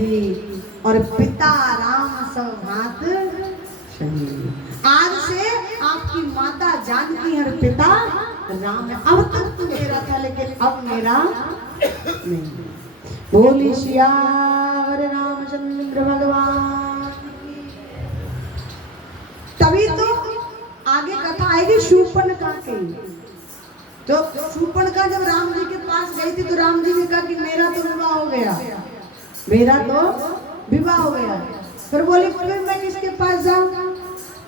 रही और पिता राम सब हाथ शहीद। आज से आपकी माता जानकी है और पिता राम है। अब तक तो मेरा था लेकिन अब मेरा नहीं। बोली सियावर रामचंद्र भगवान। तभी तो आगे कथा आएगी शूर्पणखा की। तो शूर्पणखा जब राम जी के पास गई थी तो राम जी ने कहा कि मेरा तो विवाह हो गया, मेरा तो विवाह हो गया। फिर बोली फिर मैं किसके पास जाऊं?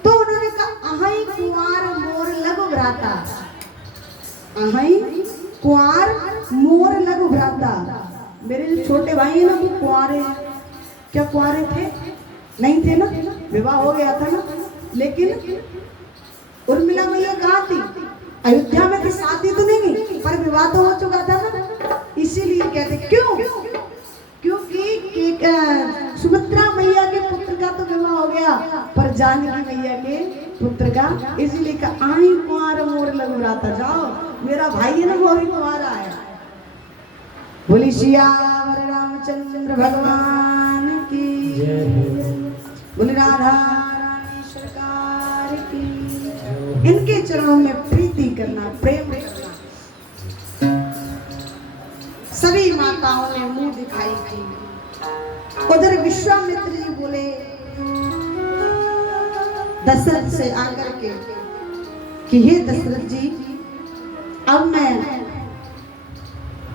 तो उन्होंने कहा अहै कुंवार मोर लघु भ्राता, अहै कुंवार मोर लघु भ्राता। मेरे जो छोटे भाई है ना वो कुंवारे हैं। क्या कुंवारे थे? नहीं थे ना, विवाह हो गया था ना। लेकिन उर्मिला मैया कहाँ थी? अयोध्या में थी, शादी तो नहीं पर विवाह तो हो चुका था ना। इसीलिए कहते क्यों? क्योंकि सुमित्रा मैया के पुत्र का तो विवाह हो गया पर जानकी मैया के पुत्र का, इसीलिए कहा आई कुंवार मोर लघु भ्राता। जाओ मेरा भाई है ना वो अभी कुंवारा आया। बोली सियावर रामचंद्र भगवान की, बोली राधा रानी सरकार की। इनके चरणों में प्रीति करना, प्रेम करना। सभी माताओं ने मुंह दिखाई की। उधर विश्वामित्र जी बोले दशरथ से आकर के कि हे दशरथ जी, अब मैं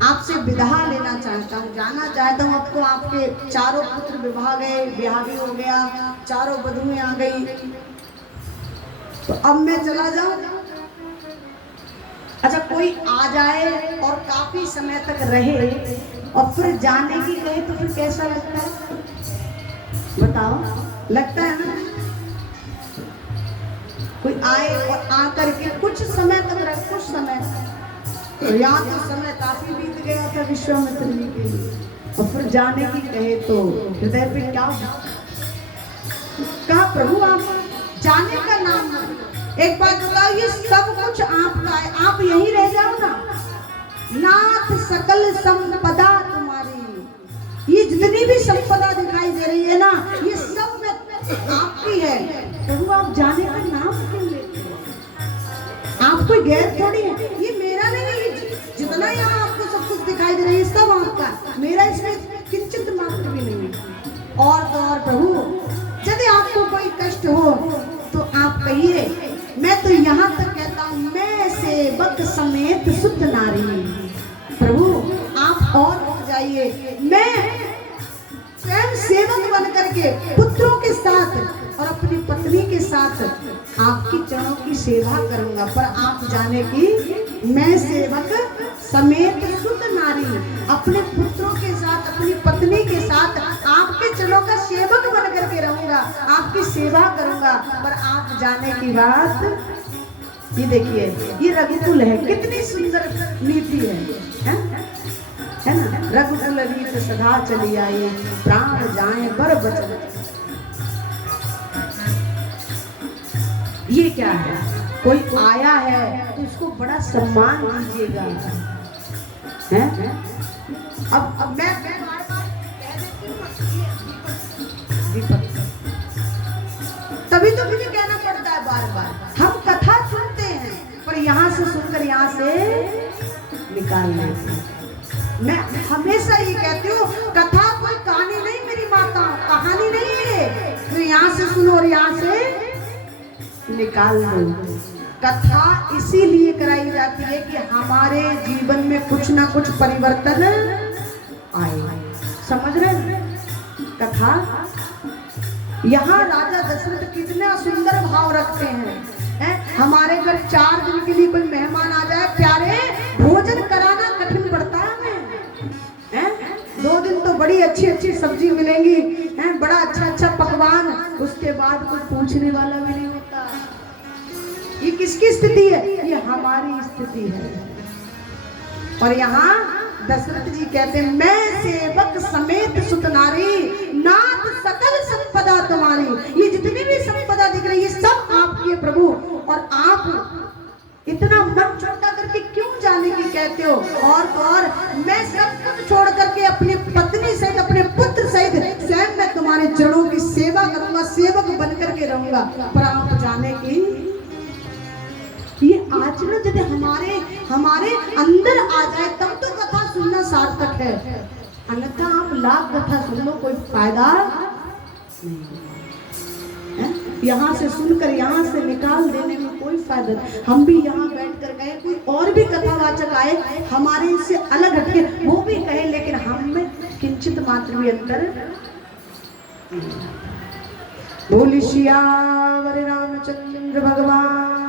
आपसे विदा लेना चाहता हूँ, जाना चाहता हूँ। अब तो आपके चारों पुत्र विवाह गए, ब्याह भी हो गया, चारों बधुएं आ गई, तो अब मैं चला जाऊं? अच्छा कोई आ जाए और काफी समय तक रहे और फिर जाने की कहे तो फिर कैसा लगता है? बताओ, लगता है ना? कोई आए और आकर के कुछ समय तक रहे, कुछ समय, तो यहाँ तो समय काफी बीत गया था विश्वामित्र जी के लिए, और फिर जाने की कहे तो हृदय पे क्या कहा? प्रभु आप जाने का नाम ना। एक बात बताओ, ये सब कुछ आपका है, आप यहीं रह जाओ ना। नाथ सकल संपदा तुम्हारी, ये जितनी भी संपदा दिखाई दे रही है ना, ये सब में आपकी है। प्रभु आप जाने का नाम क्यों लेते हैं? आप कोई गैर थोड़ी है, ये मेरा नहीं है। जितना यहाँ आपको सब कुछ दिखाई दे रहा है ये सब आपका, मेरा इसमें किंचित मात्र भी नहीं है। और तो और प्रभु यदि आपको कोई कष्ट हो तो आप कहिए। मैं तो यहाँ तक कहता हूँ, मैं सेवक समेत शुद्ध नारी। प्रभु आप और हो जाइए, मैं स्वयं सेवक बन करके पुत्रों के साथ और अपनी पत्नी के साथ आपकी चरणों की सेवा करूंगा। पर आप जाने की मैं सेवक समेत शुद्ध नारी, अपने पुत्रों के साथ, अपनी पत्नी के साथ आपके चरणों का सेवक बन करके रहूंगा, आपकी सेवा करूंगा। पर आप जाने की बात, ये देखिए ये रघुकुल है, कितनी सुंदर नीति है ना? रघुकुल रीत सदा चली आई, प्राण जाए बर बचन। ये क्या है? कोई आया है तो उसको बड़ा सम्मान दीजिएगा, हैं? अब मैं दीपक, तभी तो मुझे कहना पड़ता है बार बार। हम कथा सुनते हैं पर यहाँ से सुनकर यहाँ से निकाल लेते हैं। मैं हमेशा ये कहती हूँ, कथा कोई कहानी नहीं मेरी माता, कहानी नहीं है तो यहाँ से सुनो और यहाँ से निकाल दो। कथा इसीलिए कराई जाती है कि हमारे जीवन में कुछ ना कुछ परिवर्तन आए। समझ रहे? कथा यहाँ राजा दशरथ कितना सुंदर भाव रखते हैं। हमारे घर 4 दिन के लिए कोई मेहमान आ जाए, प्यारे भोजन कराना कठिन पड़ता है हमें। 2 दिन तो बड़ी अच्छी अच्छी सब्जी मिलेंगी, बड़ा अच्छा अच्छा पकवान, उसके बाद कोई पूछने वाला भी नहीं होता। ये किसकी स्थिति है? ये हमारी स्थिति है। और यहाँ दशरथ जी कहते हैं, मैं सेवक समेत सुत नारी, नाथ सकल संपदा तुम्हारी। ये जितनी भी संपदा दिख रही है सब आपकी है प्रभु। और आप इतना मन छोटा करके क्यों जाने की कहते हो? और तो और मैं सब कुछ छोड़ करके अपनी पत्नी सहित, अपने पुत्र सहित चरणों की सेवा करूंगा, सेवक बनकर के रहूंगा। पर आप जाने की ये आचरण यदि हमारे अंदर आ जाए तब तो कथा सुनना सार्थक है, अन्यथा आप लाख कथा सुन लो कोई फायदा नहीं। यहाँ से सुनकर यहाँ से निकाल देने में कोई फायदा नहीं। हम भी यहाँ बैठ कर गए, कोई और भी कथावाचक आए हमारे इससे अलग हटके वो भी कहे, लेकिन हम में किंचित मात्र भी अंतर। बोलिए सियावर रामचंद्र भगवान।